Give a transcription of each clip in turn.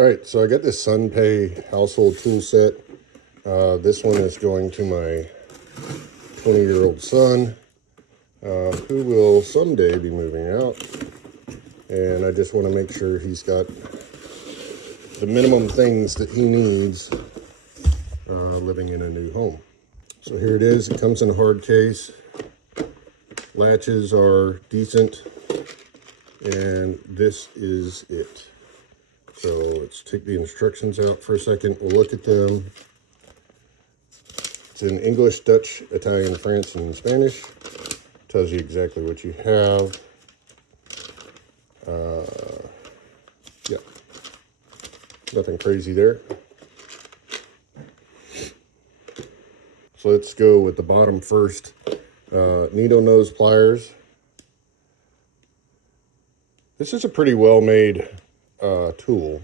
All right, so I got this Sundpey household tool set. This one is going to my 20-year-old son, who will someday be moving out. And I just want to make sure he's got the minimum things that he needs living in a new home. So here it is. It comes in a hard case. Latches are decent. And this is it. So let's take the instructions out for a second. We'll look at them. It's in English, Dutch, Italian, French, and Spanish. Tells you exactly what you have. Yeah, nothing crazy there. So let's go with the bottom first. Needle nose pliers. This is a pretty well made tool,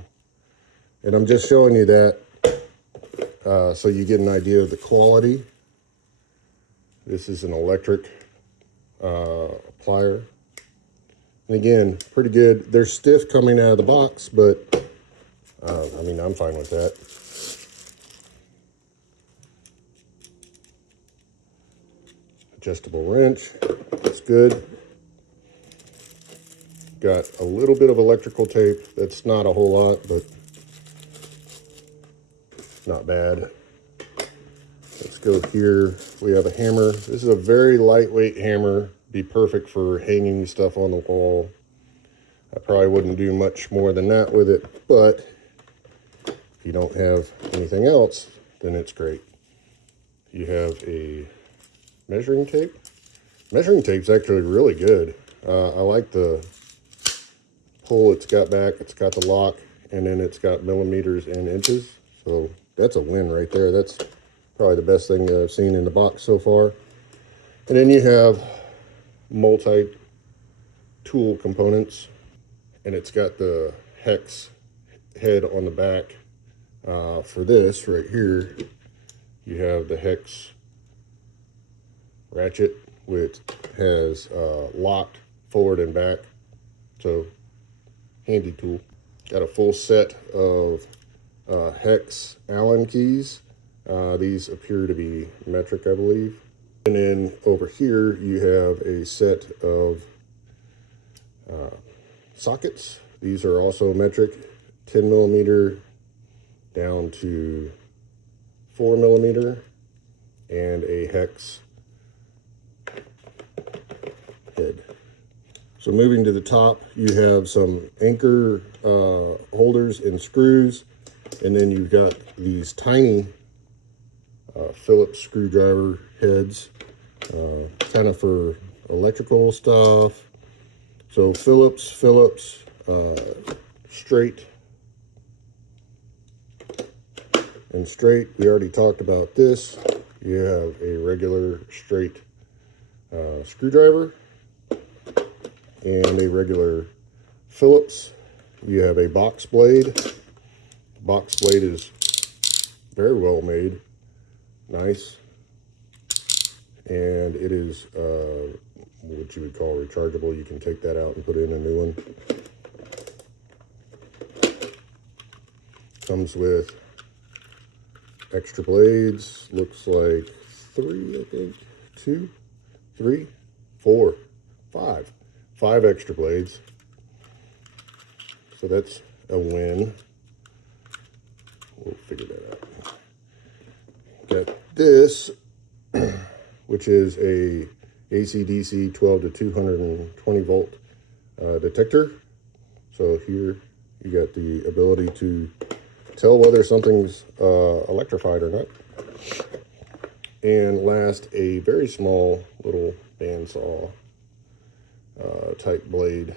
and I'm just showing you that so you get an idea of the quality. This is an electric plier, and again, pretty good. They're stiff coming out of the box, but I mean, I'm fine with that. Adjustable wrench, that's good. Got a little bit of electrical tape. That's not a whole lot, but not bad. Let's go here. We have a hammer. This is a very lightweight hammer. Be perfect for hanging stuff on the wall. I probably wouldn't do much more than that with it, but if you don't have anything else, then it's great. You have a measuring tape. Measuring tape's actually really good. I like the pull it's got back. It's got the lock, and then it's got millimeters and inches. So that's a win right there. That's probably the best thing that I've seen in the box so far. And then you have multi-tool components, and it's got the hex head on the back. For this right here, you have the hex ratchet, which has locked forward and back. So handy tool. Got a full set of hex Allen keys. These appear to be metric, I believe. And then over here you have a set of sockets. These are also metric, 10 millimeter down to 4 millimeter, and a hex head. So moving to the top, you have some anchor holders and screws, and then you've got these tiny Phillips screwdriver heads, kind of for electrical stuff. So Phillips, straight and straight. We already talked about this. You have a regular straight screwdriver and a regular Phillips. You have a box blade. Box blade is very well made, nice, and it is what you would call rechargeable. You can take that out and put in a new one. Comes with extra blades. Looks like 3, I think, 2, 3, 4, 5. 5 extra blades. So that's a win. We'll figure that out. Got this, which is a AC/DC 12 to 220 volt detector. So here you got the ability to tell whether something's electrified or not. And last, a very small little bandsaw type blade.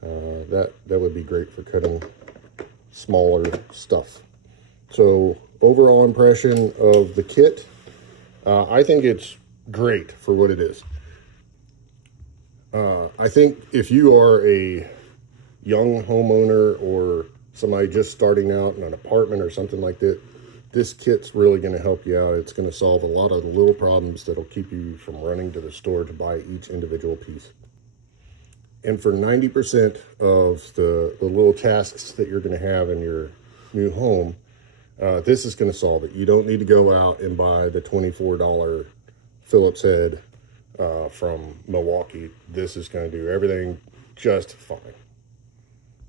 That would be great for cutting smaller stuff. So overall impression of the kit, I think it's great for what it is. I think if you are a young homeowner or somebody just starting out in an apartment or something like that, this kit's really going to help you out. It's going to solve a lot of the little problems that'll keep you from running to the store to buy each individual piece. And for 90% of the little tasks that you're going to have in your new home, this is going to solve it. You don't need to go out and buy the $24 Phillips head from Milwaukee. This is going to do everything just fine.